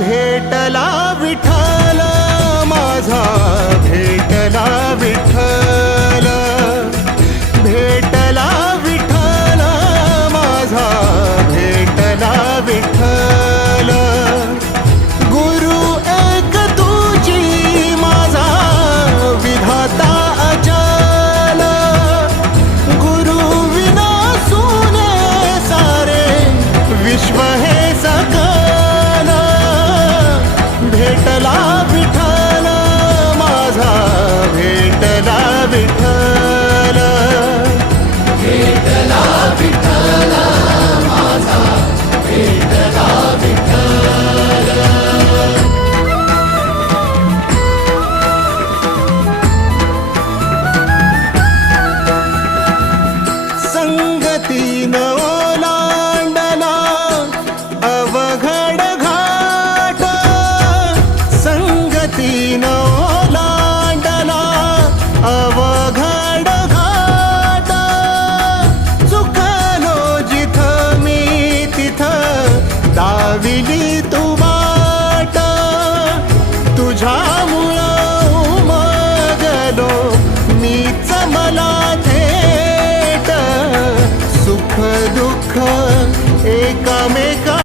भेटला विठ्ठल माझा, भेटला विठ्ठल, भेटला विठ्ठल माझा, भेटला विठ्ठल. गुरु एक तुझी माझा विधाता अचल, गुरु विना सुने सारे विश्व हे सकल. भेटला विठ्ठल माझा, भेटला विठ्ठल, भेटला विठ्ठल माझा, भेटला विठ्ठल. संगतीन ओलांडला अवघड घाट, संगतीन ओलांडला अवघड घाट. चुकलो जिथं मी तिथं दाविली तू वाट, तुझ्यामुळं उमगलो मीच मला थेट. सुख दुःख एकमेका